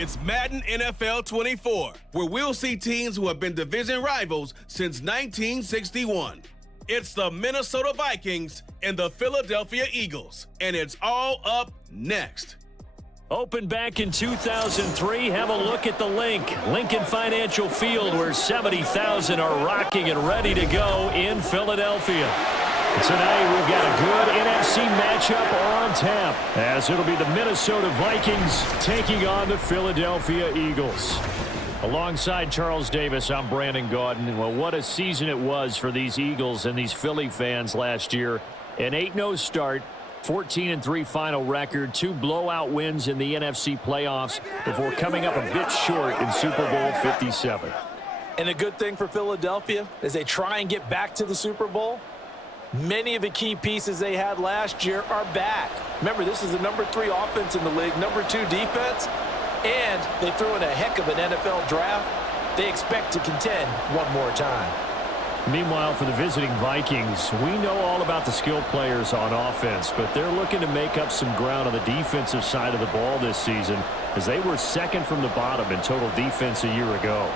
It's Madden NFL 24, where we'll see teams who have been division rivals since 1961. It's the Minnesota Vikings and the Philadelphia Eagles, and it's all up next. Opened back in 2003, have a look at the Lincoln Financial Field, where 70,000 are rocking and ready to go in Philadelphia. Tonight, we've got a good NFC matchup on tap, as it'll be the Minnesota Vikings taking on the Philadelphia Eagles. Alongside Charles Davis, I'm Brandon Gaudin. Well, what a season it was for these Eagles and these Philly fans last year. An 8-0 start, 14-3 final record, 2 blowout wins in the NFC playoffs before coming up a bit short in Super Bowl 57. And a good thing for Philadelphia is they try and get back to the Super Bowl. Many of the key pieces they had last year are back. Remember, this is the number 3 offense in the league, number 2 defense, and they threw in a heck of an NFL draft. They expect to contend one more time. Meanwhile, for the visiting Vikings, we know all about the skilled players on offense, but they're looking to make up some ground on the defensive side of the ball this season, as they were second from the bottom in total defense a year ago.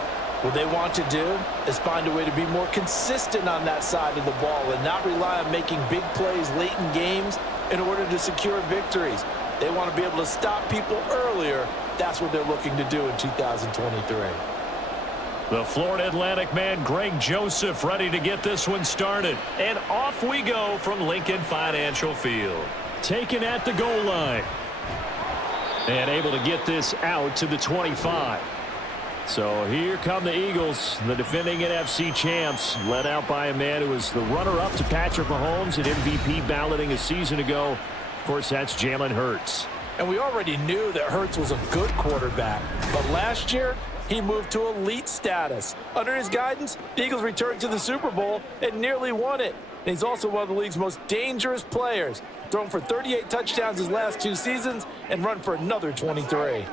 What they want to do is find a way to be more consistent on that side of the ball and not rely on making big plays late in games in order to secure victories. They want to be able to stop people earlier. That's what they're looking to do in 2023. The Florida Atlantic man, Greg Joseph, ready to get this one started. And off we go from Lincoln Financial Field. Taken at the goal line. And able to get this out to the 25. So here come the Eagles, the defending NFC champs, led out by a man who was the runner-up to Patrick Mahomes at MVP balloting a season ago. Of course, that's Jalen Hurts. And we already knew that Hurts was a good quarterback. But last year, he moved to elite status. Under his guidance, the Eagles returned to the Super Bowl and nearly won it. And he's also one of the league's most dangerous players. Thrown for 38 touchdowns his last 2 seasons and run for another 23.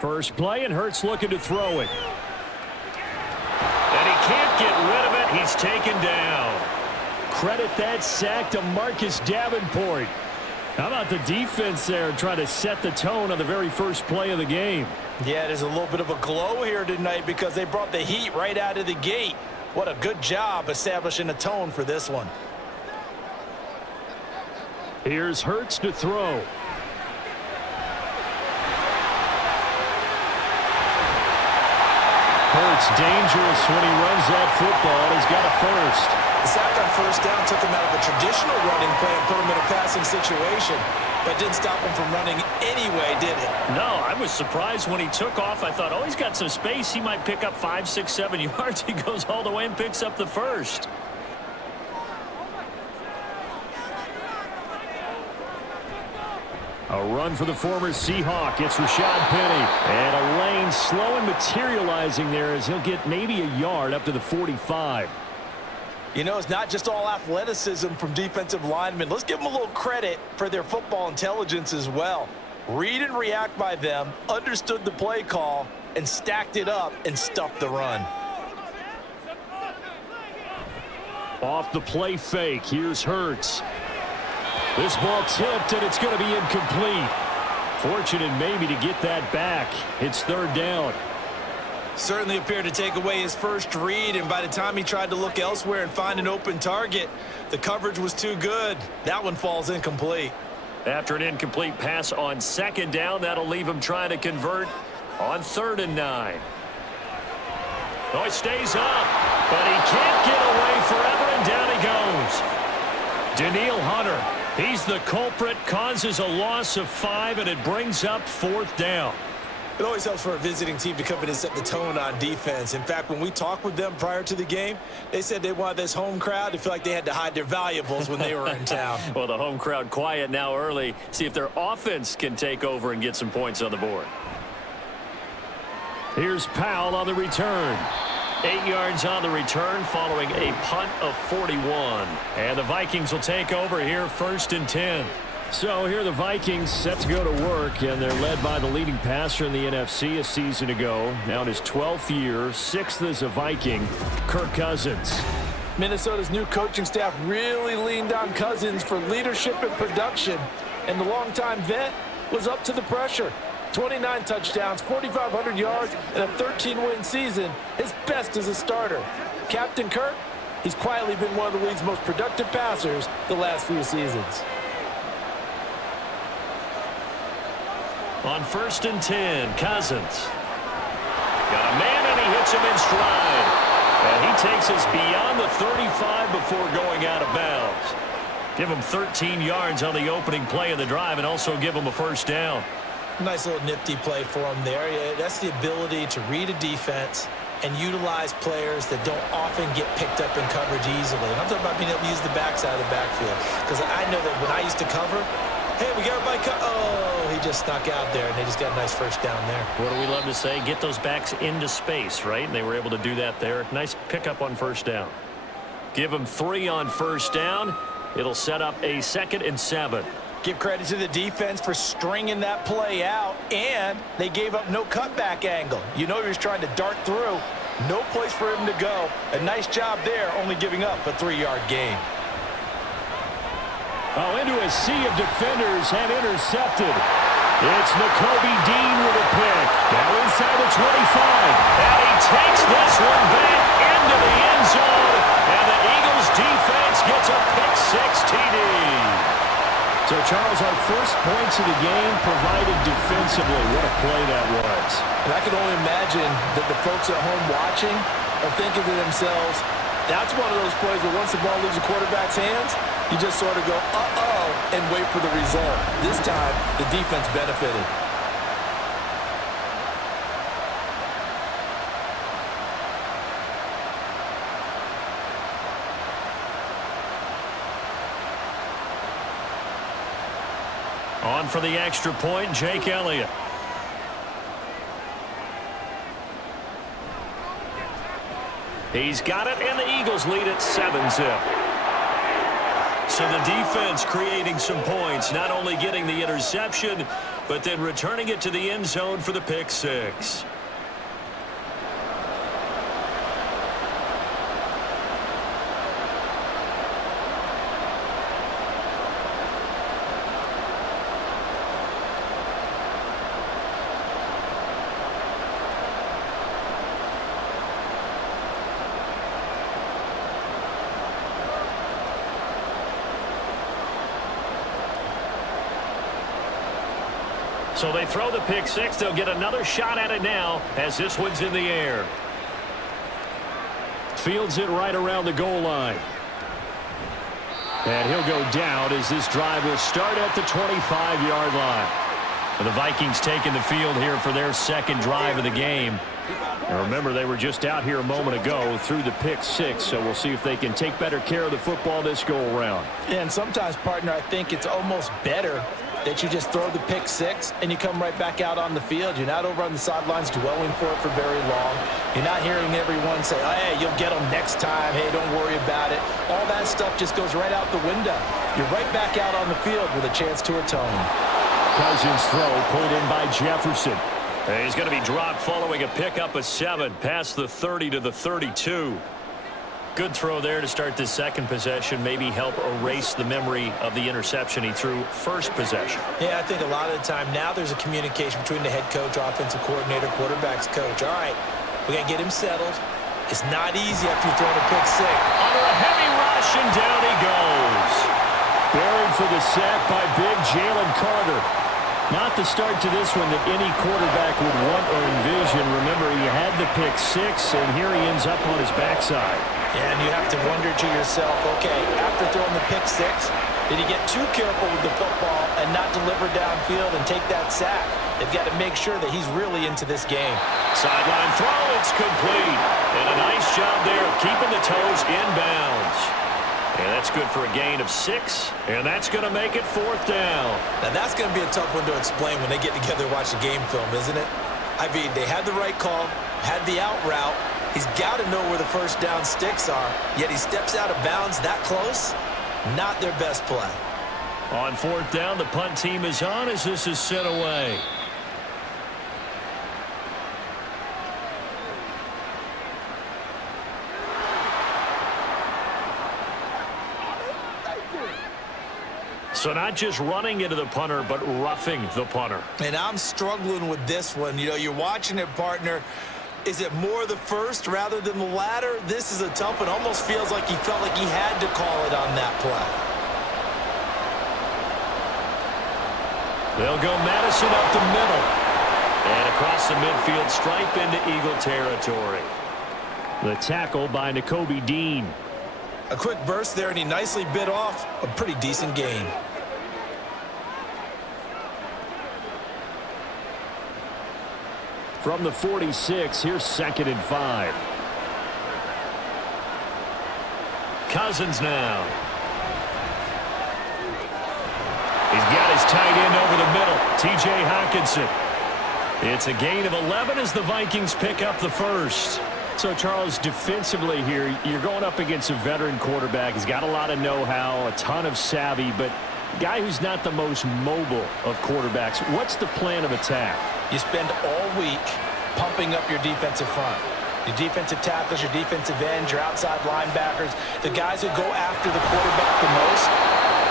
First play, and Hurts looking to throw it. And he can't get rid of it. He's taken down. Credit that sack to Marcus Davenport. How about the defense there trying to set the tone on the very first play of the game? Yeah, there's a little bit of a glow here tonight because they brought the heat right out of the gate. What a good job establishing a tone for this one. Here's Hurts to throw. Hurts dangerous when he runs that football. He's got a first. The sack on first down took him out of a traditional running play and put him in a passing situation, but didn't stop him from running anyway, did it? No, I was surprised when he took off. I thought, oh, he's got some space. He might pick up 5, 6, 7 yards. He goes all the way and picks up the first. A run for the former Seahawk. It's Rashad Penny. And a lane slow and materializing there as he'll get maybe a yard up to the 45. You know, it's not just all athleticism from defensive linemen. Let's give them a little credit for their football intelligence as well. Read and react by them, understood the play call, and stacked it up and stuffed the run. Off the play fake. Here's Hurts. This ball tipped, and it's going to be incomplete. Fortunate maybe to get that back. It's third down. Certainly appeared to take away his first read, and by the time he tried to look elsewhere and find an open target, the coverage was too good. That one falls incomplete. After an incomplete pass on second down, that'll leave him trying to convert on 3rd and 9. Oh, it stays up, but he can't get away forever, and down he goes. Danielle Hunter. He's the culprit, causes a loss of 5, and it brings up 4th down. It always helps for a visiting team to come in and set the tone on defense. In fact, when we talked with them prior to the game, they said they wanted this home crowd to feel like they had to hide their valuables when they were in town. Well, the home crowd quiet now early. See if their offense can take over and get some points on the board. Here's Powell on the return. 8 yards on the return following a punt of 41. And the Vikings will take over here 1st and 10. So here the Vikings set to go to work, and they're led by the leading passer in the NFC a season ago. Now in his 12th year, 6th as a Viking, Kirk Cousins. Minnesota's new coaching staff really leaned on Cousins for leadership and production, and the longtime vet was up to the pressure. 29 touchdowns, 4,500 yards, and a 13-win season, his best as a starter. Captain Kirk, he's quietly been one of the league's most productive passers the last few seasons. On 1st and 10, Cousins. Got a man, and he hits him in stride. And he takes us beyond the 35 before going out of bounds. Give him 13 yards on the opening play of the drive and also give him a first down. Nice little nifty play for him there. Yeah, that's the ability to read a defense and utilize players that don't often get picked up in coverage easily. And I'm talking about being able to use the backside of the backfield. Because I know that when I used to cover, hey, we got everybody oh, he just snuck out there, and they just got a nice first down there. What do we love to say? Get those backs into space, right? And they were able to do that there. Nice pickup on first down. Give them 3 on first down. It'll set up a 2nd and 7. Give credit to the defense for stringing that play out, and they gave up no cutback angle. You know he was trying to dart through. No place for him to go. A nice job there, only giving up a 3-yard gain. Oh, into a sea of defenders and intercepted. It's Nakobe Dean with a pick. Now inside the 25. And he takes this one back into the end zone. And the Eagles defense gets a pick-6 TD. So, Charles, our first points of the game provided defensively. What a play that was. And I can only imagine that the folks at home watching are thinking to themselves, that's one of those plays where once the ball leaves the quarterback's hands, you just sort of go, uh-oh, and wait for the result. This time, the defense benefited. On for the extra point, Jake Elliott. He's got it, and the Eagles lead at 7-zip. So the defense creating some points, not only getting the interception, but then returning it to the end zone for the pick-6. So they throw the pick-6. They'll get another shot at it now as this one's in the air. Fields it right around the goal line. And he'll go down as this drive will start at the 25-yard line. And the Vikings taking the field here for their second drive of the game. And remember, they were just out here a moment ago through the pick-6, so we'll see if they can take better care of the football this go-around. Yeah, and sometimes, partner, I think it's almost better that you just throw the pick-6 and you come right back out on the field. You're not over on the sidelines dwelling for it for very long. You're not hearing everyone say, oh, hey, you'll get them next time. Hey, don't worry about it. All that stuff just goes right out the window. You're right back out on the field with a chance to atone. Cousins throw pulled in by Jefferson. And he's going to be dropped following a pickup of 7 past the 30 to the 32. Good throw there to start this second possession. Maybe help erase the memory of the interception he threw first possession. Yeah, I think a lot of the time now there's a communication between the head coach, offensive coordinator, quarterback's coach. All right, we got to get him settled. It's not easy after you throw a pick-6. Under a heavy rush, and down he goes. Buried for the sack by big Jalen Carter. Not the start to this one that any quarterback would want or envision. Remember, he had the pick-6, and here he ends up on his backside. Yeah, and you have to wonder to yourself, okay, after throwing the pick-6, did he get too careful with the football and not deliver downfield and take that sack? They've got to make sure that he's really into this game. Sideline throw, it's complete. And a nice job there of keeping the toes inbounds. And that's good for a gain of 6, and that's going to make it 4th down. Now, that's going to be a tough one to explain when they get together and watch the game film, isn't it? I mean, they had the right call, had the out route. He's got to know where the first down sticks are, yet he steps out of bounds that close. Not their best play. On 4th down, the punt team is on as this is sent away. So not just running into the punter, but roughing the punter. And I'm struggling with this one. You know, you're watching it, partner. Is it more the first rather than the latter? This is a tough one. Almost feels like he felt like he had to call it on that play. They'll go Madison up the middle. And across the midfield stripe into Eagle territory. The tackle by Nakobe Dean. A quick burst there, and he nicely bit off a pretty decent gain. From the 46, here's 2nd and 5. Cousins now. He's got his tight end over the middle, T.J. Hockenson. It's a gain of 11 as the Vikings pick up the first. So, Charles, defensively here, you're going up against a veteran quarterback. He's got a lot of know-how, a ton of savvy, but a guy who's not the most mobile of quarterbacks. What's the plan of attack? You spend all week pumping up your defensive front. Your defensive tackles, your defensive ends, your outside linebackers, the guys who go after the quarterback the most,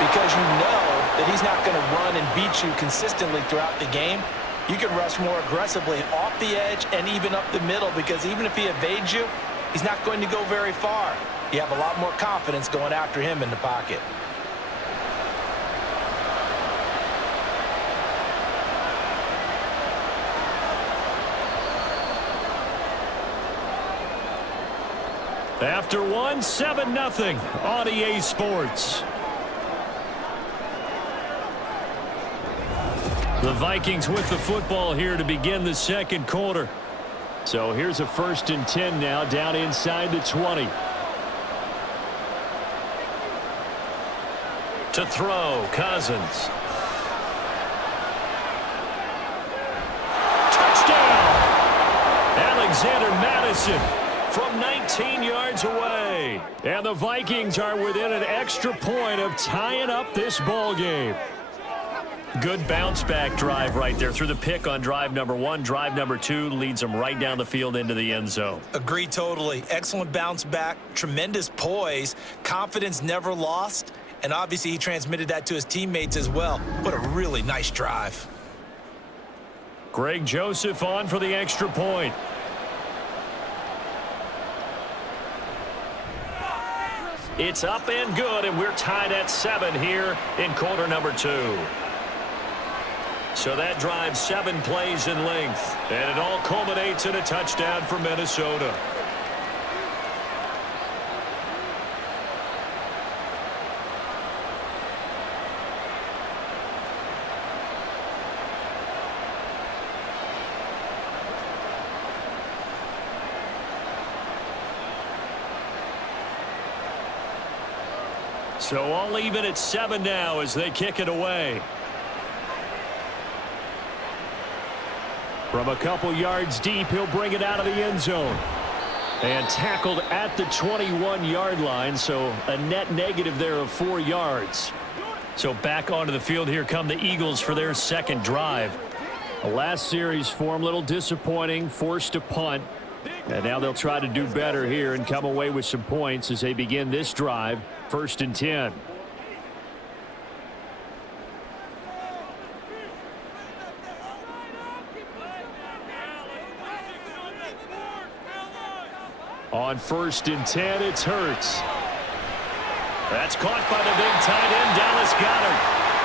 because you know that he's not going to run and beat you consistently throughout the game. You can rush more aggressively off the edge and even up the middle, because even if he evades you, he's not going to go very far. You have a lot more confidence going after him in the pocket. After one, 7-0 on EA Sports. The Vikings with the football here to begin the second quarter. So here's a 1st and 10 now, down inside the 20. To throw, Cousins. Touchdown! Alexander Madison from 19 yards away. And the Vikings are within an extra point of tying up this ball game. Good bounce-back drive right there through the pick on drive number 1. Drive number 2 leads them right down the field into the end zone. Agree totally. Excellent bounce back, tremendous poise, confidence never lost, and obviously he transmitted that to his teammates as well. What a really nice drive. Greg Joseph on for the extra point. It's up and good, and we're tied at 7 here in quarter number 2. So that drives 7 plays in length, and it all culminates in a touchdown for Minnesota. So all even at 7 now as they kick it away. From a couple yards deep, he'll bring it out of the end zone. And tackled at the 21-yard line, so a net negative there of 4 yards. So back onto the field here come the Eagles for their second drive. The last series for them, a little disappointing, forced to punt. And now they'll try to do better here and come away with some points as they begin this drive, 1st and 10. On 1st and 10, it's Hurts. That's caught by the big tight end, Dallas Goedert.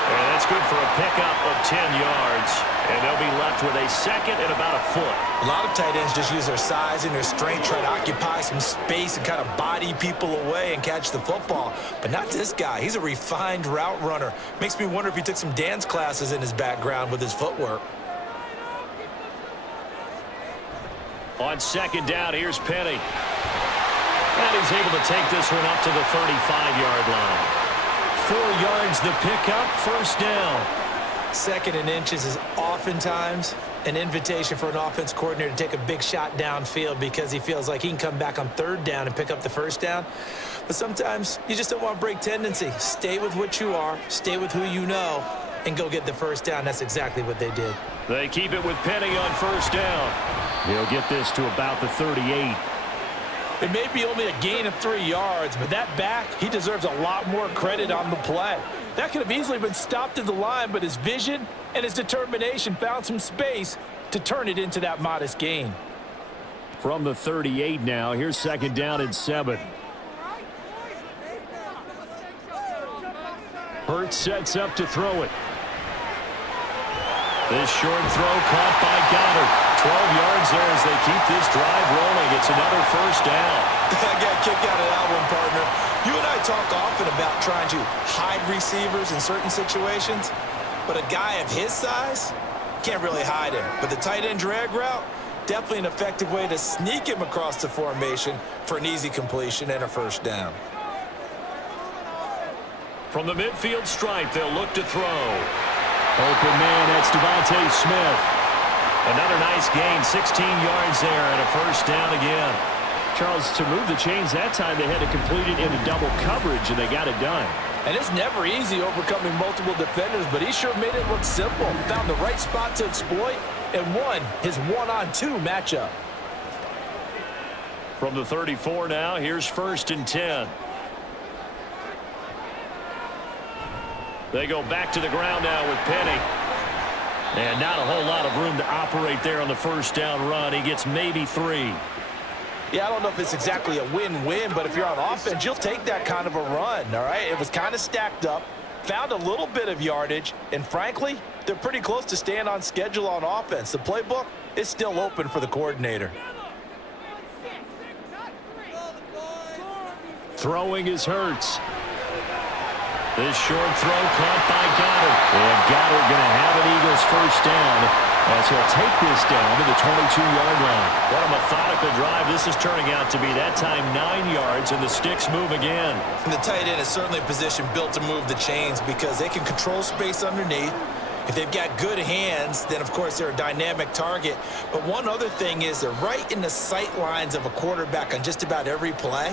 And that's good for a pickup of 10 yards. And they'll be left with a second and about a foot. A lot of tight ends just use their size and their strength, try to occupy some space and kind of body people away and catch the football. But not this guy. He's a refined route runner. Makes me wonder if he took some dance classes in his background with his footwork. On 2nd down, here's Penny. And he's able to take this one up to the 35-yard line. 4 yards the pickup, 1st down. 2nd and inches is oftentimes an invitation for an offense coordinator to take a big shot downfield because he feels like he can come back on 3rd down and pick up the 1st down. But sometimes you just don't want to break tendency. Stay with what you are, stay with who you know, and go get the 1st down. That's exactly what they did. They keep it with Penny on 1st down. He'll get this to about the 38. It may be only a gain of 3 yards, but that back, he deserves a lot more credit on the play. That could have easily been stopped at the line, but his vision and his determination found some space to turn it into that modest gain. From the 38 now, here's 2nd down and 7. Hurts sets up to throw it. This short throw caught by Goddard. 12 yards there as they keep this drive rolling. It's another 1st down. I got a kick out of that one, partner. You and I talk often about trying to hide receivers in certain situations, but a guy of his size can't really hide him. But the tight end drag route, definitely an effective way to sneak him across the formation for an easy completion and a 1st down. From the midfield stripe, they'll look to throw. Open man, that's Devontae Smith. Another nice gain, 16 yards there, and a 1st down again. Charles, to move the chains that time, they had to complete it into double coverage, and they got it done. And it's never easy overcoming multiple defenders, but he sure made it look simple. Found the right spot to exploit and won his 1-on-2 matchup. From the 34 now, here's 1st and 10. They go back to the ground now with Penny. And not a whole lot of room to operate there on the 1st down run. He gets maybe 3. Yeah, I don't know if it's exactly a win-win, but if you're on offense, you'll take that kind of a run, all right? It was kind of stacked up, found a little bit of yardage, and frankly, they're pretty close to staying on schedule on offense. The playbook is still open for the coordinator. Throwing is Hurts. This short throw caught by Goddard. And Goddard going to have an Eagles 1st down as he'll take this down to the 22-yard line. What a methodical drive this is turning out to be. That time 9 yards, and the Stix move again. And the tight end is certainly a position built to move the chains because they can control space underneath. If they've got good hands, then, of course, they're a dynamic target. But one other thing is they're right in the sight lines of a quarterback on just about every play,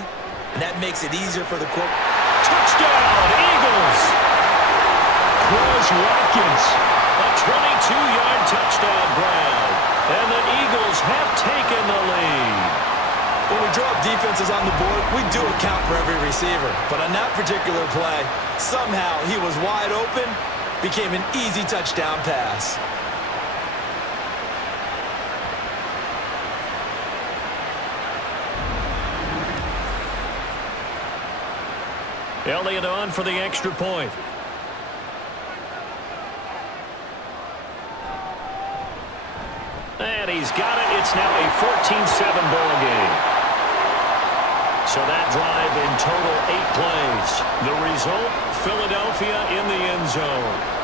and that makes it easier for the quarterback. Touchdown, Eagles! Chris Watkins, a 22-yard touchdown grab. And the Eagles have taken the lead. When we draw up defenses on the board, we do account for every receiver. But on that particular play, somehow he was wide open, became an easy touchdown pass. Elliott on for the extra point. And he's got it. It's now a 14-7 ball game. So that drive in total 8 plays. The result, Philadelphia in the end zone.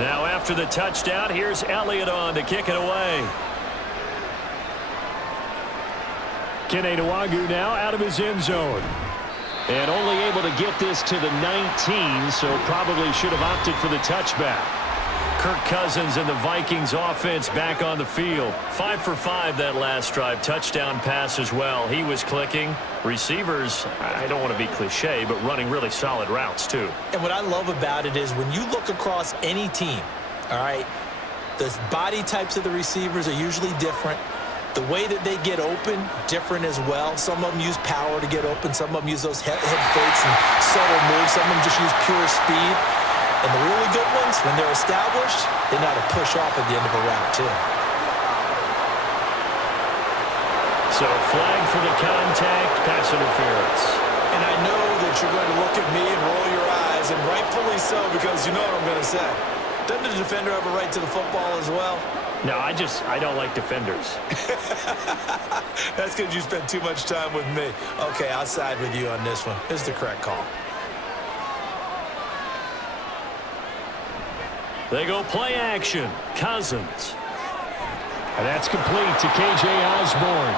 Now after the touchdown, here's Elliott on to kick it away. Kene Nwangwu now out of his end zone. And only able to get this to the 19, so probably should have opted for the touchback. Kirk Cousins and the Vikings offense back on the field. 5 for 5 that last drive. Touchdown pass as well. He was clicking. Receivers, I don't want to be cliche, but running really solid routes too. And what I love about it is when you look across any team, all right, the body types of the receivers are usually different. The way that they get open, different as well. Some of them use power to get open. Some of them use those head fakes and subtle moves. Some of them just use pure speed. And the really good ones, when they're established, they know how to push off at the end of a route, too. So flag for the contact, pass interference. And I know that you're going to look at me and roll your eyes, and rightfully so, because you know what I'm going to say. Doesn't the defender have a right to the football as well? No, I don't like defenders. That's because you spent too much time with me. Okay, I'll side with you on this one. It's the correct call. They go play action. Cousins. And that's complete to K.J. Osborne.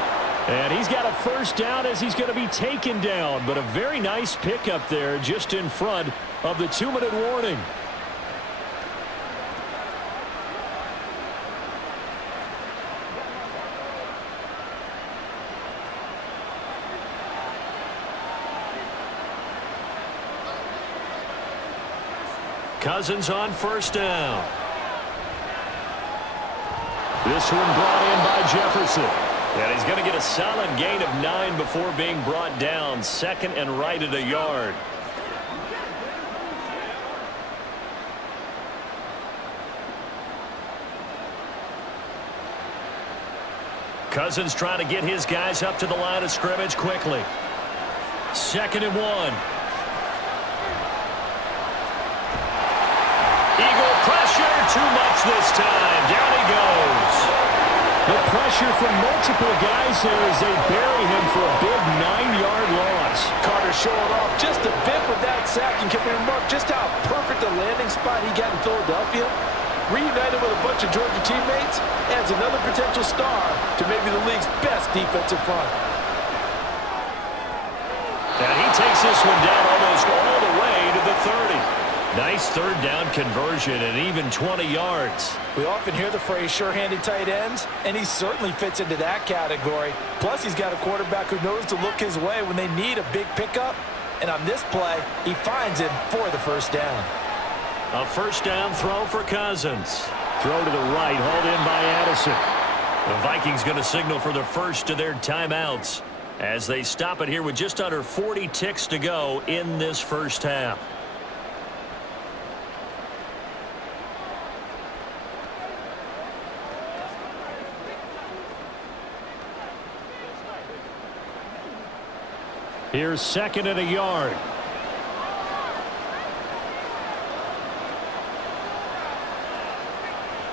And he's got a first down as he's going to be taken down. But a very nice pickup there just in front of the 2-minute warning. Cousins on first down. This one brought in by Jefferson. And he's going to get a solid gain of 9 before being brought down. Second and right at a yard. Cousins trying to get his guys up to the line of scrimmage quickly. Second and 1. Eagle pressure, too much this time. Down he goes. The pressure from multiple guys there as they bury him for a big 9-yard loss. Carter showing off just a bit with that sack, and can we remark just how perfect a landing spot he got in Philadelphia? Reunited with a bunch of Georgia teammates, adds another potential star to maybe the league's best defensive front. And he takes this one down almost all the way to the 30. Nice third down conversion and even 20 yards. We often hear the phrase sure-handed tight ends, and he certainly fits into that category. Plus, he's got a quarterback who knows to look his way when they need a big pickup. And on this play, he finds him for the first down. A first down throw for Cousins. Throw to the right, hauled in by Addison. The Vikings going to signal for the first of their timeouts as they stop it here with just under 40 ticks to go in this first half. Here's second and a yard.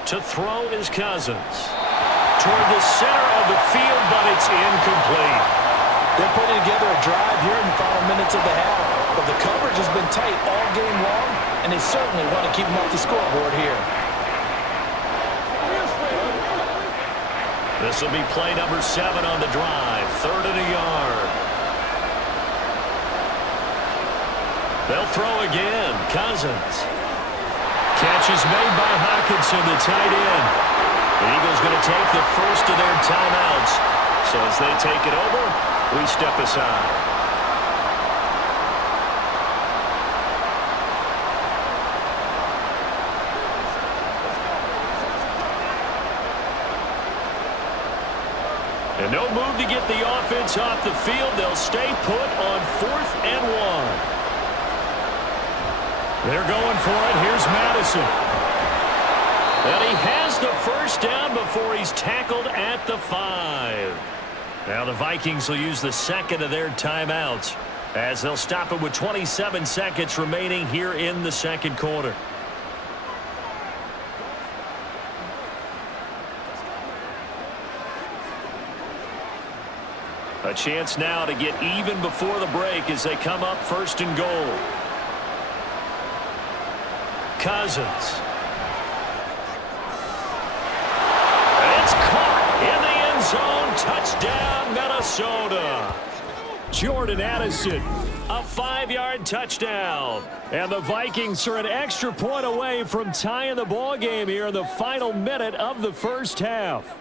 To throw is Cousins. Toward the center of the field, but it's incomplete. They're putting together a drive here in the final minutes of the half, but the coverage has been tight all game long, and they certainly want to keep them off the scoreboard here. This will be play number 7 on the drive. Third and a yard. They'll throw again. Cousins. Catch is made by Hockenson, the tight end. The Eagles going to take the first of their timeouts. So as they take it over, we step aside. And no move to get the offense off the field. They'll stay put on 4th and 1. They're going for it. Here's Madison. And he has the first down before he's tackled at the 5. Now the Vikings will use the second of their timeouts as they'll stop it with 27 seconds remaining here in the second quarter. A chance now to get even before the break as they come up first and goal. Cousins. It's caught in the end zone. Touchdown, Minnesota. Jordan Addison, a 5-yard touchdown. And the Vikings are an extra point away from tying the ball game here in the final minute of the first half.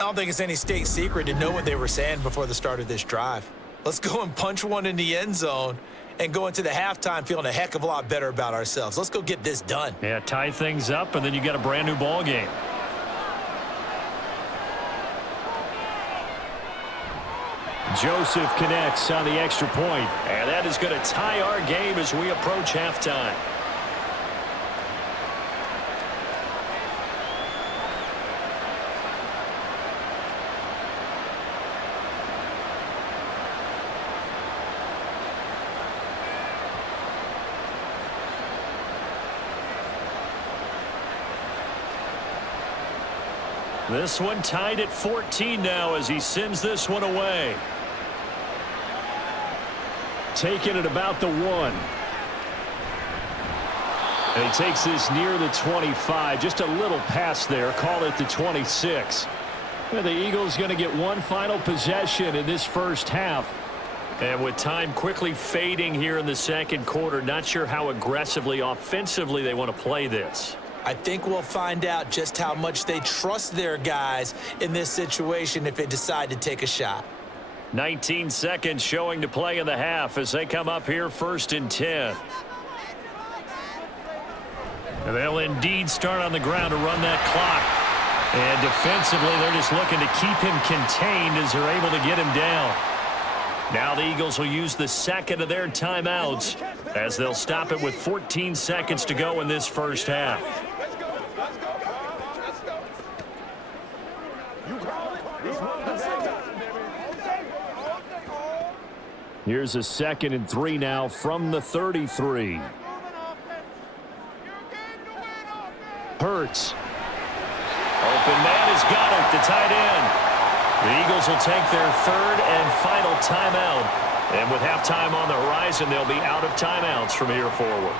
I don't think it's any state secret to know what they were saying before the start of this drive. Let's go and punch one in the end zone and go into the halftime feeling a heck of a lot better about ourselves. Let's go get this done. Yeah, tie things up, and then you get a brand new ball game. Joseph connects on the extra point, and that is going to tie our game as we approach halftime. This one tied at 14 now as he sends this one away. Taking it about the 1. And he takes this near the 25. Just a little pass there. Call it the 26. And the Eagles going to get one final possession in this first half. And with time quickly fading here in the second quarter, not sure how aggressively, offensively they want to play this. I think we'll find out just how much they trust their guys in this situation if they decide to take a shot. 19 seconds showing to play in the half as they come up here first and 10. And they'll indeed start on the ground to run that clock. And defensively, they're just looking to keep him contained as they're able to get him down. Now the Eagles will use the second of their timeouts as they'll stop it with 14 seconds to go in this first half. Here's a 2nd and 3 now from the 33. Hurts. Open man has got it, the tight end. The Eagles will take their 3rd and final timeout. And with halftime on the horizon, they'll be out of timeouts from here forward.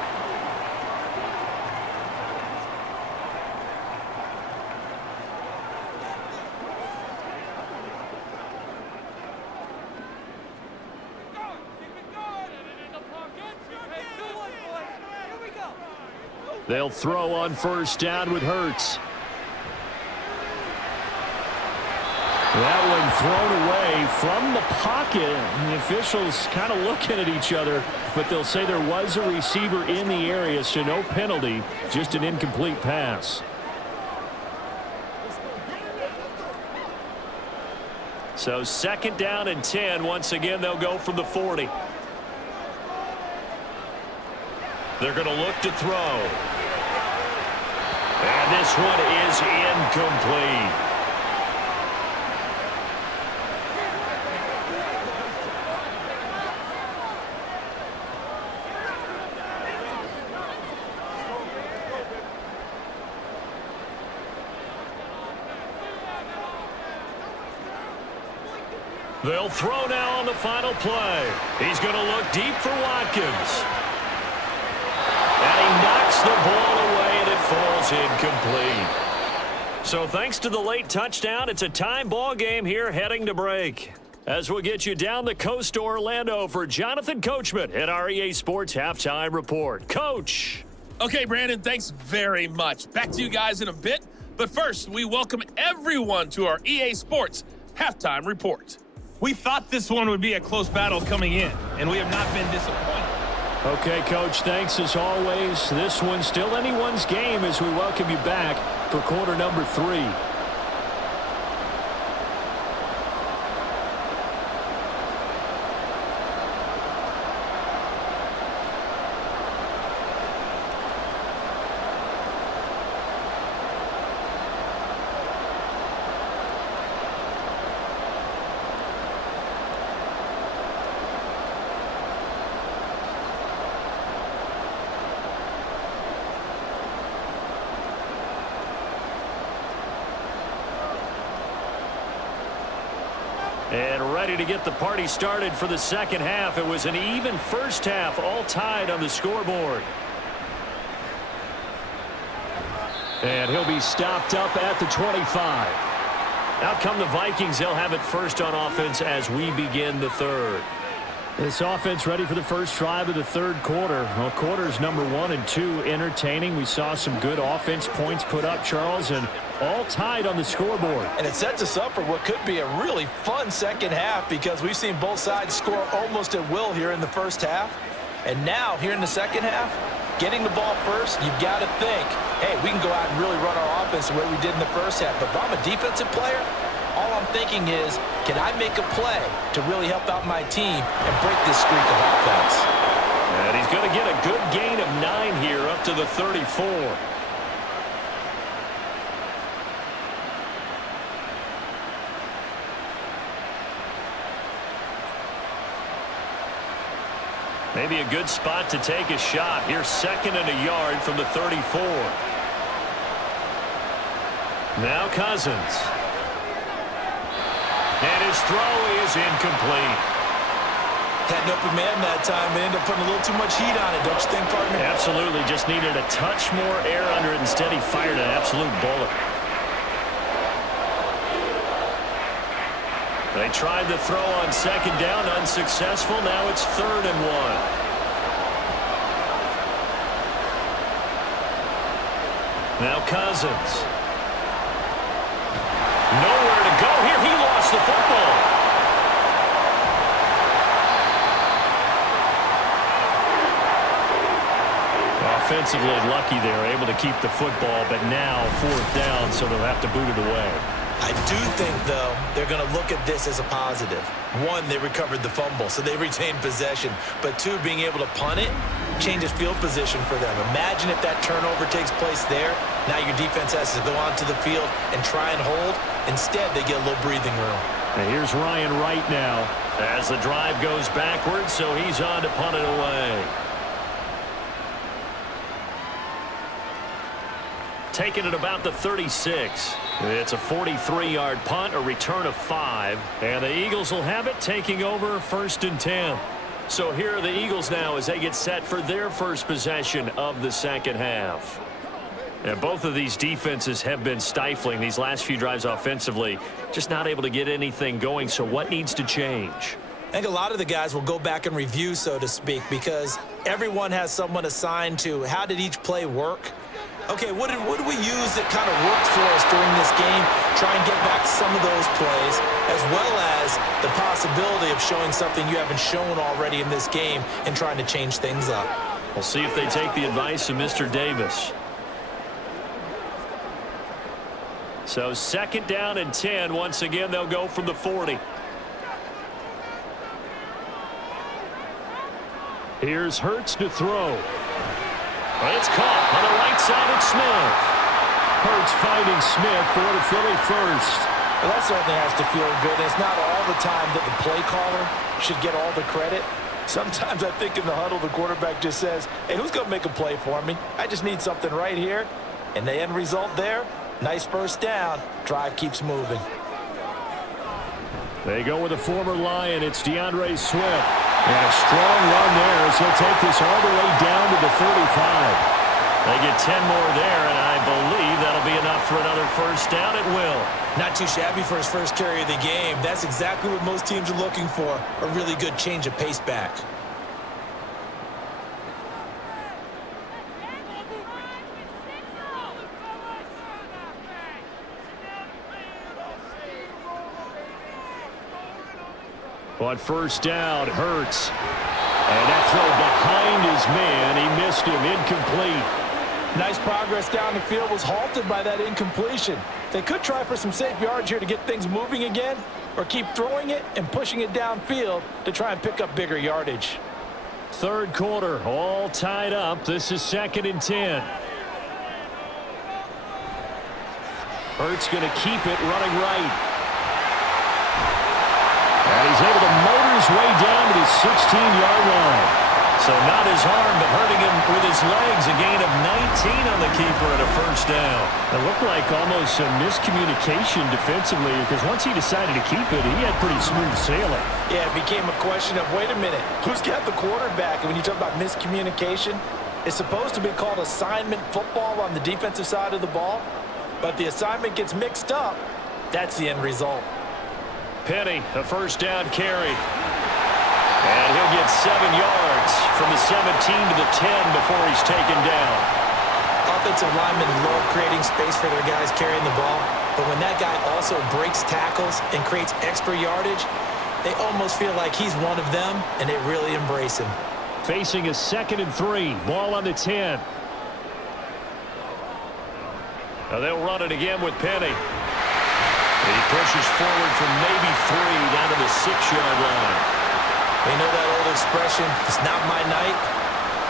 They'll throw on first down with Hurts. That one thrown away from the pocket. And the officials kind of looking at each other, but they'll say there was a receiver in the area, so no penalty, just an incomplete pass. So 2nd down and 10. Once again, they'll go from the 40. They're going to look to throw. And this one is incomplete. They'll throw now on the final play. He's going to look deep for Watkins. And he knocks the ball away, and it falls incomplete. So thanks to the late touchdown, it's a time ball game here heading to break. As we'll get you down the coast to Orlando for Jonathan Coachman at our EA Sports Halftime Report. Coach. Okay, Brandon, thanks very much. Back to you guys in a bit. But first, we welcome everyone to our EA Sports Halftime Report. We thought this one would be a close battle coming in, and we have not been disappointed. Okay, Coach, thanks as always. This one's still anyone's game as we welcome you back for quarter number 3. And ready to get the party started for the second half. It was an even first half, all tied on the scoreboard. And he'll be stopped up at the 25. Out come the Vikings. They'll have it first on offense as we begin the third. This offense ready for the first drive of the third quarter. Well, quarters number 1 and 2 entertaining. We saw some good offense points put up, Charles, and all tied on the scoreboard. And it sets us up for what could be a really fun second half because we've seen both sides score almost at will here in the first half. And now, here in the second half, getting the ball first, you've got to think, hey, we can go out and really run our offense the way we did in the first half. But if I'm a defensive player, all I'm thinking is, can I make a play to really help out my team and break this streak of offense? And he's going to get a good gain of 9 here up to the 34. Maybe a good spot to take a shot. Here's 2nd and a yard from the 34. Now Cousins. And his throw is incomplete. Had an open man that time. They ended up putting a little too much heat on it, don't you think, partner? Absolutely. Just needed a touch more air under it. Instead, he fired an absolute bullet. They tried the throw on 2nd down, unsuccessful. Now it's 3rd and 1. Now Cousins. Nowhere to go here. He lost the football. defensively lucky there, able to keep the football, but now 4th down, so they'll have to boot it away. I do think, though, they're going to look at this as a positive. One, they recovered the fumble, so they retained possession. But two, being able to punt it changes field position for them. Imagine if that turnover takes place there. Now your defense has to go onto the field and try and hold. Instead, they get a little breathing room. And here's Ryan Wright now as the drive goes backwards, so he's on to punt it away. Taking it about the 36. It's a 43-yard punt, a return of 5. And the Eagles will have it, taking over 1st and 10. So here are the Eagles now as they get set for their first possession of the second half. And both of these defenses have been stifling these last few drives offensively. Just not able to get anything going, so what needs to change? I think a lot of the guys will go back and review, so to speak, because everyone has someone assigned to how did each play work. Okay, what did we use that kind of worked for us during this game? Try and get back some of those plays, as well as the possibility of showing something you haven't shown already in this game and trying to change things up. We'll see if they take the advice of Mr. Davis. So 2nd down and 10. Once again, they'll go from the 40. Here's Hurts to throw. It's caught on the right side of Smith. Hurts finding Smith for the Philly first. Well, that certainly has to feel good. It's not all the time that the play caller should get all the credit. Sometimes I think in the huddle, the quarterback just says, hey, who's going to make a play for me? I just need something right here. And the end result there, nice 1st down. Drive keeps moving. They go with a former Lion. It's DeAndre Swift. And a strong run there as he'll take this all the way down to the 35. They get 10 more there, and I believe that'll be enough for another 1st down at will. Not too shabby for his first carry of the game. That's exactly what most teams are looking for, a really good change of pace back. On 1st down, Hurts. And that throw behind his man. He missed him. Incomplete. Nice progress down the field, was halted by that incompletion. They could try for some safe yards here to get things moving again, or keep throwing it and pushing it downfield to try and pick up bigger yardage. 3rd quarter, all tied up. This is 2nd and 10. Hurts going to keep it running right. And he's able to motor his way down to the 16-yard line. So not his arm, but hurting him with his legs. A gain of 19 on the keeper and a 1st down. It looked like almost a miscommunication defensively, because once he decided to keep it, he had pretty smooth sailing. Yeah, it became a question of, wait a minute, who's got the quarterback? And when you talk about miscommunication, it's supposed to be called assignment football on the defensive side of the ball. But the assignment gets mixed up. That's the end result. Penny, a 1st down carry. And he'll get 7 yards from the 17 to the 10 before he's taken down. Offensive linemen love creating space for their guys carrying the ball. But when that guy also breaks tackles and creates extra yardage, they almost feel like he's one of them, and they really embrace him. Facing a 2nd and 3. Ball on the 10. Now they'll run it again with Penny. He pushes forward from maybe 3 down to the 6-yard line. You know that old expression, it's not my night?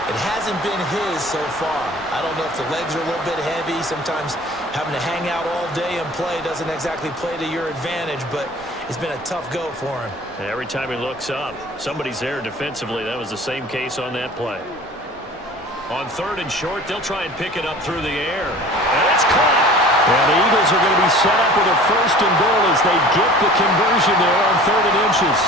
It hasn't been his so far. I don't know if the legs are a little bit heavy. Sometimes having to hang out all day and play doesn't exactly play to your advantage, but it's been a tough go for him. And every time he looks up, somebody's there defensively. That was the same case on that play. On 3rd and short, they'll try and pick it up through the air. And it's caught. And the Eagles are going to be set up with a 1st and goal as they get the conversion there on 3rd and inches.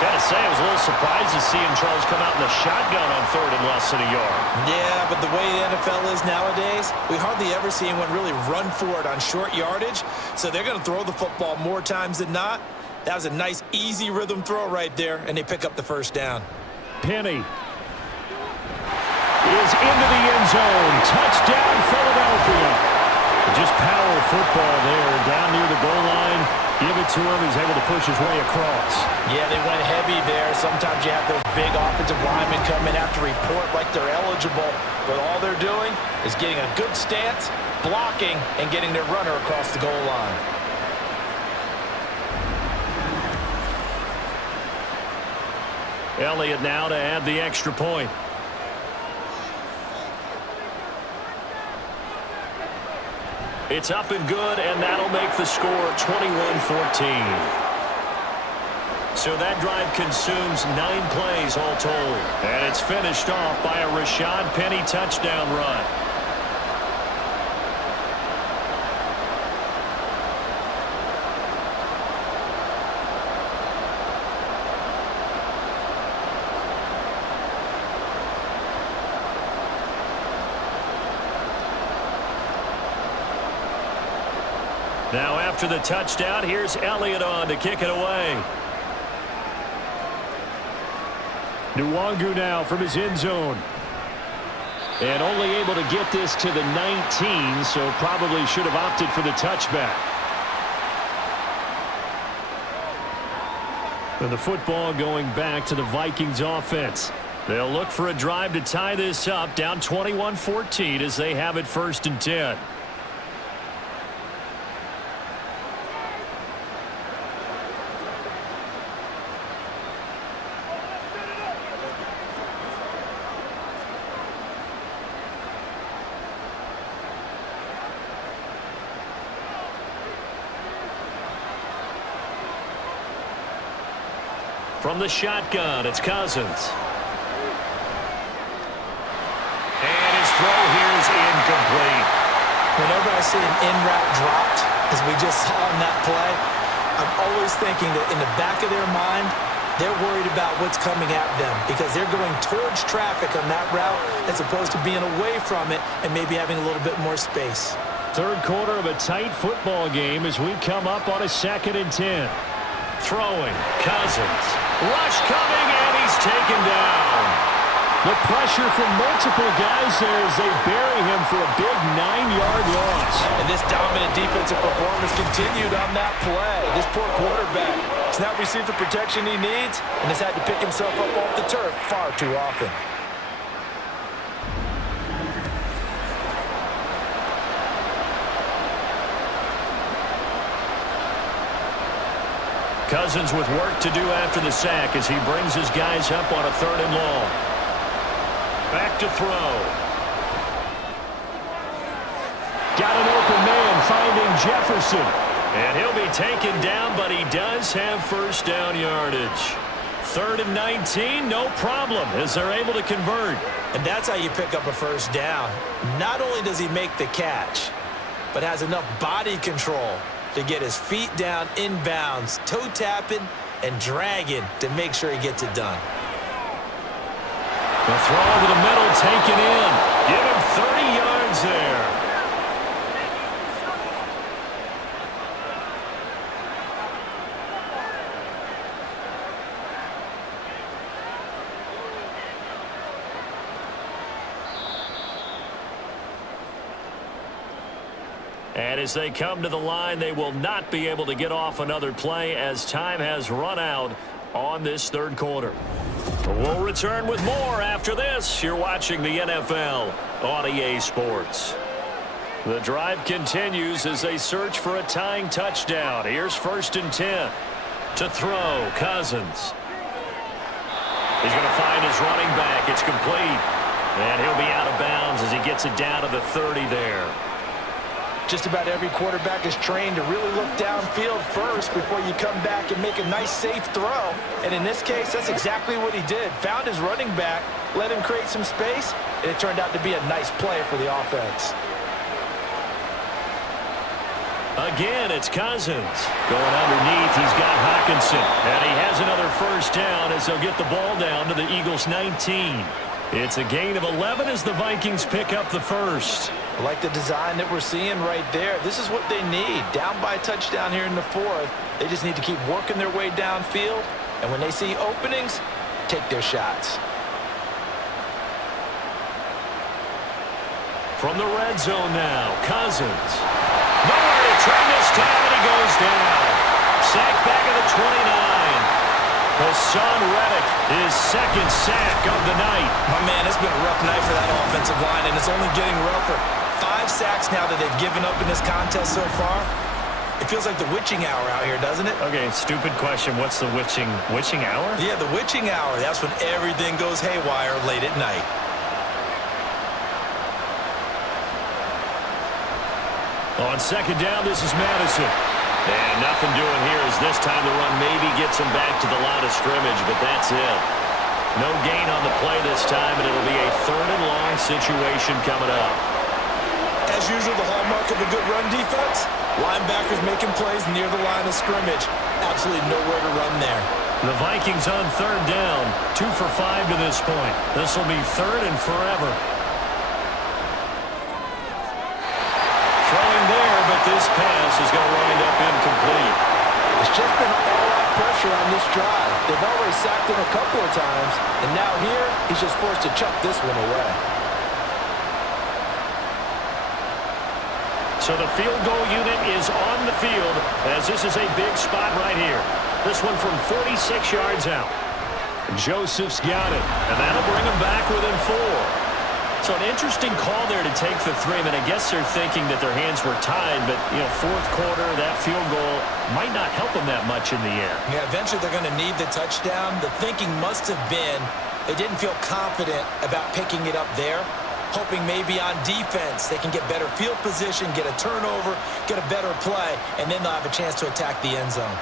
Got to say, I was a little surprised to see him, Charles, come out in the shotgun on 3rd and less than a yard. Yeah, but the way the NFL is nowadays, we hardly ever see anyone really run for it on short yardage. So they're going to throw the football more times than not. That was a nice, easy rhythm throw right there, and they pick up the 1st down. Penny is into the end zone. Touchdown, Philadelphia. Just power football there, down near the goal line. Give it to him. He's able to push his way across. Yeah, they went heavy there. Sometimes you have those big offensive linemen come in after report like they're eligible, but all they're doing is getting a good stance, blocking, and getting their runner across the goal line. Elliott now to add the extra point. It's up and good, and that'll make the score 21-14. So that drive consumes 9 plays all told. And it's finished off by a Rashad Penny touchdown run. Now after the touchdown, here's Elliott on to kick it away. Nwangu now from his end zone. And only able to get this to the 19, so probably should have opted for the touchback. And the football going back to the Vikings offense. They'll look for a drive to tie this up, down 21-14 as they have it 1st and 10. From the shotgun, it's Cousins. And his throw here is incomplete. Whenever I see an in route dropped, as we just saw in that play, I'm always thinking that in the back of their mind, they're worried about what's coming at them because they're going towards traffic on that route as opposed to being away from it and maybe having a little bit more space. Third quarter of a tight football game as we come up on a 2nd and 10. Throwing, Cousins. Rush coming, and he's taken down. The pressure from multiple guys there as they bury him for a big 9-yard loss. And this dominant defensive performance continued on that play. This poor quarterback has not received the protection he needs and has had to pick himself up off the turf far too often. Cousins with work to do after the sack as he brings his guys up on a 3rd and long. Back to throw. Got an open man finding Jefferson. And he'll be taken down, but he does have 1st down yardage. 3rd and 19, no problem as they're able to convert. And that's how you pick up a 1st down. Not only does he make the catch, but has enough body control to get his feet down inbounds, toe tapping and dragging to make sure he gets it done. The throw over the middle taken in. Give him 30 yards there. And as they come to the line, they will not be able to get off another play as time has run out on this 3rd quarter. We'll return with more after this. You're watching the NFL on EA Sports. The drive continues as they search for a tying touchdown. Here's 1st and 10. To throw, Cousins. He's going to find his running back. It's complete. And he'll be out of bounds as he gets it down to the 30 there. Just about every quarterback is trained to really look downfield first before you come back and make a nice, safe throw. And in this case, that's exactly what he did. Found his running back, let him create some space, and it turned out to be a nice play for the offense. Again, it's Cousins. Going underneath, he's got Hawkinson. And he has another 1st down as they'll get the ball down to the Eagles' 19. It's a gain of 11 as the Vikings pick up the 1st. I like the design that we're seeing right there. This is what they need. Down by a touchdown here in the 4th. They just need to keep working their way downfield. And when they see openings, take their shots. From the red zone now, Cousins. Nowhere to turn this time, and he goes down. Sacked back at the 29. Hassan Reddick, his second sack of the night. My man, it's been a rough night for that offensive line, and it's only getting rougher. 5 sacks now that they've given up in this contest so far. It feels like the witching hour out here, doesn't it? Okay, stupid question. What's the witching hour? Yeah, the witching hour. That's when everything goes haywire late at night. On second down, this is Madison. And nothing doing here as this time the run maybe gets him back to the line of scrimmage, but that's it. No gain on the play this time, and it'll be a 3rd and long situation coming up. As usual, the hallmark of a good run defense, linebackers making plays near the line of scrimmage. Absolutely nowhere to run there. The Vikings on 3rd down, 2 for 5 to this point. This will be 3rd and forever. Throwing there, but this pass is going to wind up incomplete. It's just been all-out pressure on this drive. They've already sacked him a couple of times, and now here, he's just forced to chuck this one away. So the field goal unit is on the field as this is a big spot right here. This one from 46 yards out. Joseph's got it, and that'll bring him back within 4. So an interesting call there to take the 3. I mean, I guess they're thinking that their hands were tied, but, you know, 4th quarter, that field goal might not help them that much in the end. Yeah, eventually they're going to need the touchdown. The thinking must have been they didn't feel confident about picking it up there, hoping maybe on defense they can get better field position, get a turnover, get a better play, and then they'll have a chance to attack the end zone.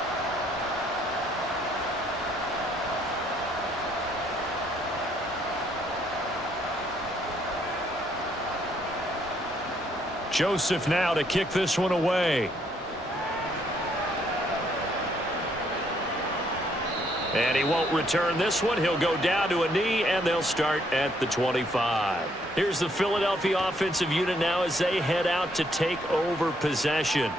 Joseph now to kick this one away. And he won't return this one. He'll go down to a knee, and they'll start at the 25. Here's the Philadelphia offensive unit now as they head out to take over possession.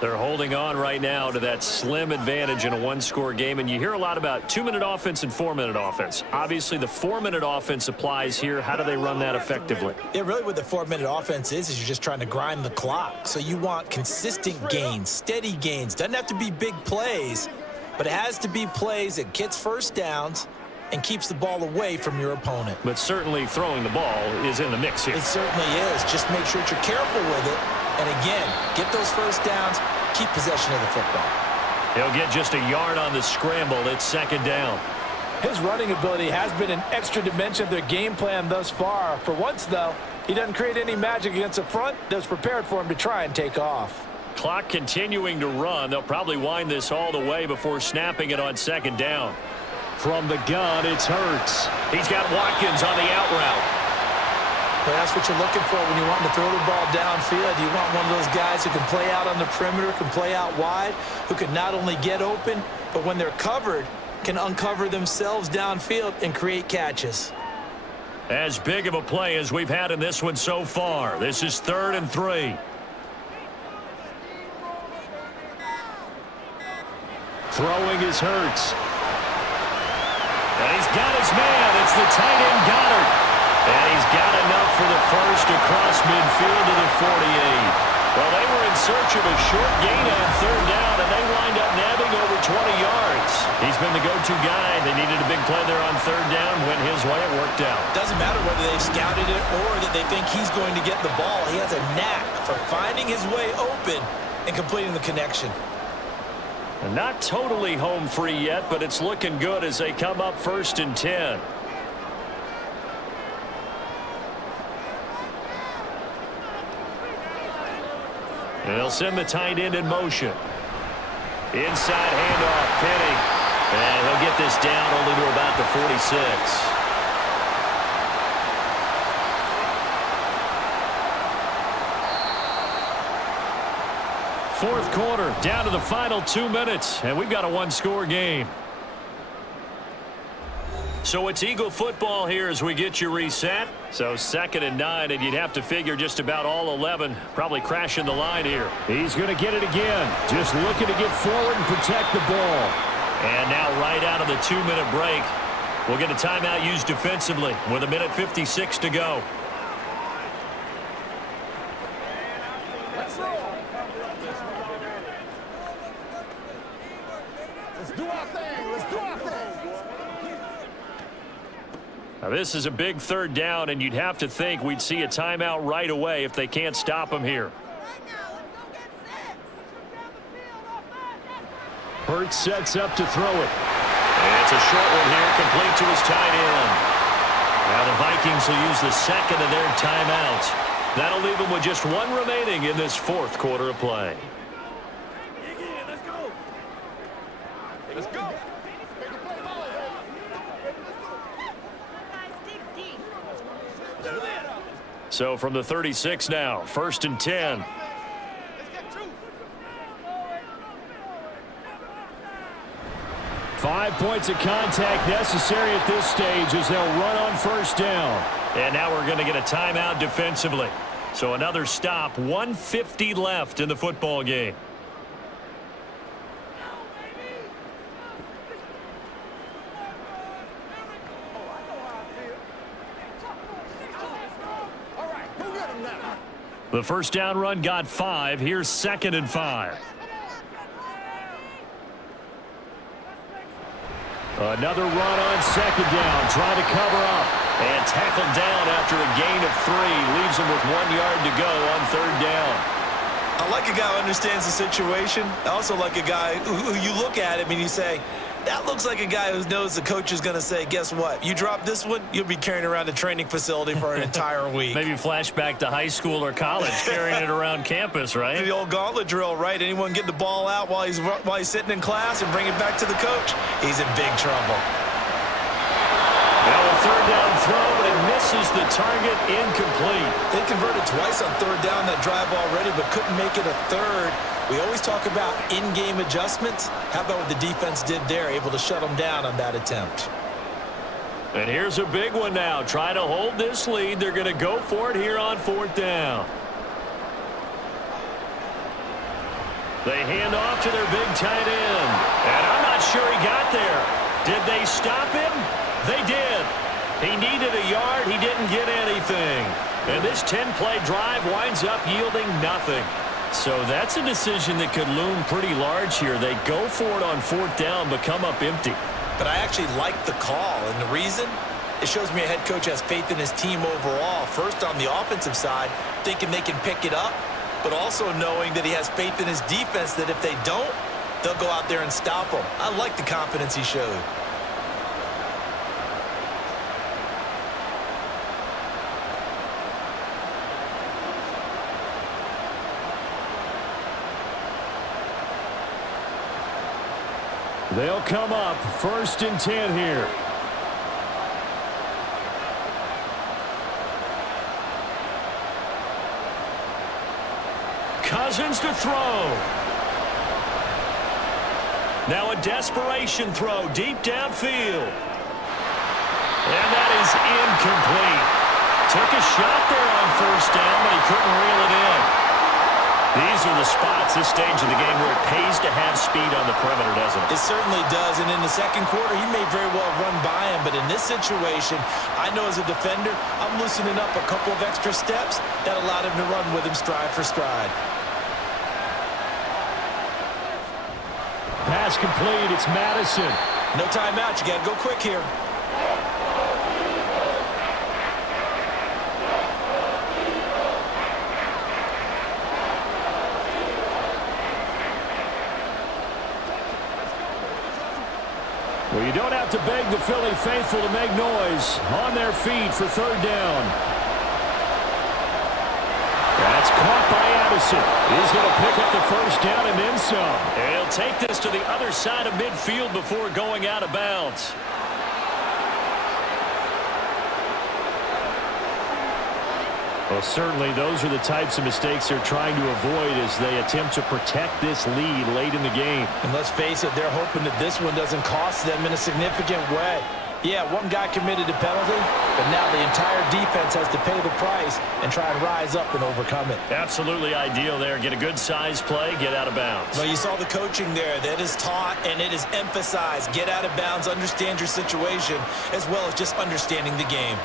They're holding on right now to that slim advantage in a 1-score game, and you hear a lot about 2-minute offense and 4-minute offense. Obviously, the 4-minute offense applies here. How do they run that effectively? Yeah, really what the 4-minute offense is you're just trying to grind the clock. So you want consistent gains, steady gains. Doesn't have to be big plays, but it has to be plays that gets first downs and keeps the ball away from your opponent. But certainly throwing the ball is in the mix here. It certainly is. Just make sure that you're careful with it. And again, get those first downs, keep possession of the football. He'll get just a yard on the scramble. It's 2nd down. His running ability has been an extra dimension of their game plan thus far. For once, though, he doesn't create any magic against the front that's prepared for him to try and take off. Clock continuing to run. They'll probably wind this all the way before snapping it on 2nd down. From the gun, it's Hurts. He's got Watkins on the out route. But that's what you're looking for when you want to throw the ball downfield. You want one of those guys who can play out on the perimeter, can play out wide, who can not only get open, but when they're covered, can uncover themselves downfield and create catches. As big of a play as we've had in this one so far. This is 3rd and 3. Throwing is Hurts. And he's got his man. It's the tight end Goddard. And he's got enough for the first across midfield to the 48. Well, they were in search of a short gain on 3rd down, and they wind up nabbing over 20 yards. He's been the go-to guy. They needed a big play there on 3rd down. Went his way. It worked out. Doesn't matter whether they've scouted it or that they think he's going to get the ball. He has a knack for finding his way open and completing the connection. Not totally home free yet, but it's looking good as they come up 1st and 10. And they'll send the tight end in motion. Inside handoff, Penny. And he'll get this down only to about the 46. Fourth quarter, down to the final 2 minutes, and we've got a 1-score game. So it's Eagle football here as we get you reset. So 2nd and 9, and you'd have to figure just about all 11 probably crashing the line here. He's going to get it again. Just looking to get forward and protect the ball. And now right out of the 2-minute break, we'll get a timeout used defensively with 1:56 to go. Now, this is a big third down, and you'd have to think we'd see a timeout right away if they can't stop him here. Hurts sets up to throw it. And it's a short one here, complete to his tight end. Now the Vikings will use the second of their timeouts. That'll leave them with just one remaining in this fourth quarter of play. Let's go. So from the 36 now, 1st and 10. Five points of contact necessary at this stage as they'll run on first down. And now we're going to get a timeout defensively. So another stop, 1:50 left in the football game. The first down run got 5. Here's 2nd and 5. Another run on second down, trying to cover up. And tackled down after a gain of 3. Leaves him with 1 yard to go on 3rd down. I like a guy who understands the situation. I also like a guy who you look at him and you say, that looks like a guy who knows the coach is going to say, guess what? You drop this one, you'll be carrying around the training facility for an entire week. Maybe flashback to high school or college, carrying it around campus, right? The old gauntlet drill, right? Anyone get the ball out while he's sitting in class and bring it back to the coach? He's in big trouble. Now a 3rd down throw, but it misses the target, incomplete. They converted twice on 3rd down that drive already, but couldn't make it a 3rd. We always talk about in-game adjustments. How about what the defense did there, able to shut them down on that attempt? And here's a big one now. Trying to hold this lead. They're going to go for it here on 4th down. They hand off to their big tight end. And I'm not sure he got there. Did they stop him? They did. He needed a yard. He didn't get anything. And this 10-play drive winds up yielding nothing. So that's a decision that could loom pretty large here. They go for it on 4th down, but come up empty. But I actually like the call, and the reason? It shows me a head coach has faith in his team overall. First, on the offensive side, thinking they can pick it up, but also knowing that he has faith in his defense that if they don't, they'll go out there and stop them. I like the confidence he showed. They'll come up 1st and 10 here. Cousins to throw. Now a desperation throw deep downfield. And that is incomplete. Took a shot there on 1st down, but he couldn't reel it in. These are the spots, this stage of the game, where it pays to have speed on the perimeter, doesn't it? It certainly does, and in the second quarter, he may very well run by him, but in this situation, I know as a defender, I'm loosening up a couple of extra steps that allowed him to run with him stride for stride. Pass complete, it's Madison. No timeout, you got to go quick here. Well, you don't have to beg the Philly faithful to make noise. On their feet for 3rd down. That's caught by Addison. He's going to pick up the 1st down and then some. And he'll take this to the other side of midfield before going out of bounds. Well, certainly those are the types of mistakes they're trying to avoid as they attempt to protect this lead late in the game. And let's face it, they're hoping that this one doesn't cost them in a significant way. Yeah, one guy committed a penalty, but now the entire defense has to pay the price and try and rise up and overcome it. Absolutely ideal there. Get a good size play, get out of bounds. Well, you saw the coaching there. That is taught and it is emphasized. Get out of bounds, understand your situation, as well as just understanding the game.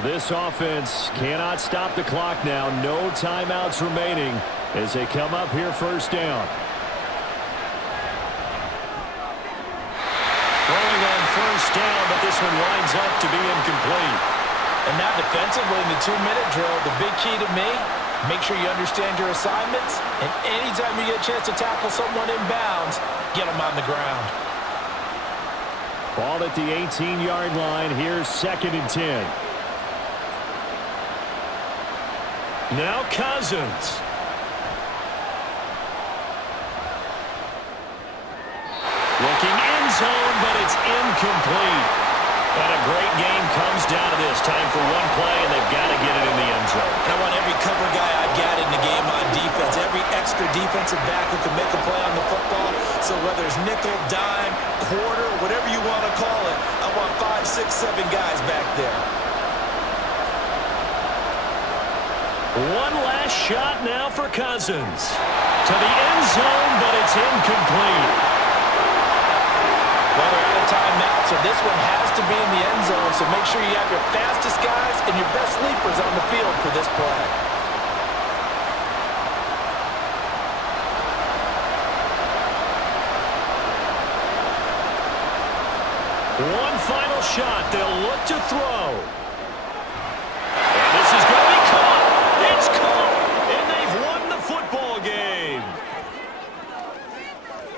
This offense cannot stop the clock now. No timeouts remaining as they come up here 1st down. Throwing on 1st down, but this one winds up to be incomplete. And now defensively in the 2-minute drill, the big key to me, make sure you understand your assignments, and anytime you get a chance to tackle someone in bounds, get them on the ground. Ball at the 18-yard line. Here's 2nd and 10. Now Cousins. Looking end zone, but it's incomplete. And a great game comes down to this. Time for one play, and they've got to get it in the end zone. And I want every cover guy I've got in the game on defense, every extra defensive back who can make a play on the football. So whether it's nickel, dime, quarter, whatever you want to call it, I want 5, 6, 7 guys back there. One last shot now for Cousins. To the end zone, but it's incomplete. Well, they're out of time now, so this one has to be in the end zone, so make sure you have your fastest guys and your best sleepers on the field for this play. One final shot. They'll look to throw. And this is going to be caught. It's caught, and they've won the football game.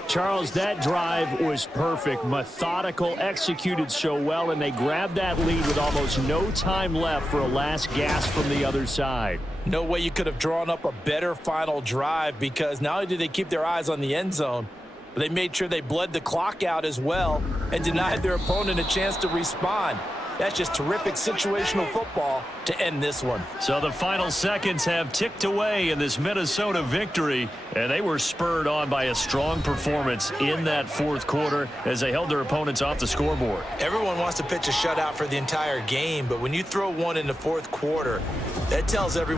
Charles, that drive was perfect. Methodical, executed so well, and they grabbed that lead with almost no time left for a last gasp from the other side. No way you could have drawn up a better final drive, because not only did they keep their eyes on the end zone, but they made sure they bled the clock out as well and denied their opponent a chance to respond. That's just terrific situational football to end this one. So the final seconds have ticked away in this Minnesota victory, and they were spurred on by a strong performance in that 4th quarter as they held their opponents off the scoreboard. Everyone wants to pitch a shutout for the entire game, but when you throw one in the 4th quarter, that tells everyone